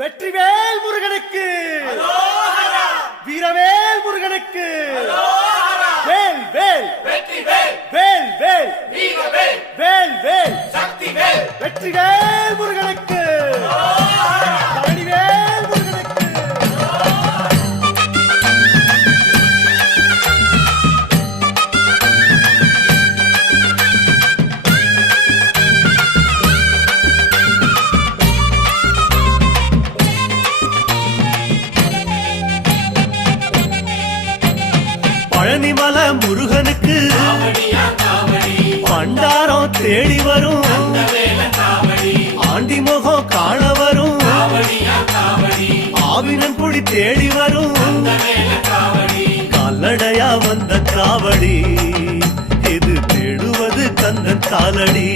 வெற்றிவேல் முருகனுக்கு, வீரவேல் முருகனுக்கு, வேல் வேல் வேல் வேல் வேல் வேல் வெற்றிவேல் முருகனுக்கு, பழனிவேல் முருகனுக்கு. பழனிமல முருகனுக்கு பண்டாரம் தேடி வரும், ஆண்டி முகம் காண வரும், ஆவினன் குடி தேடி வரும், கால்நடையா வந்த காவடி இது தேடுவது கந்தன் காலடி.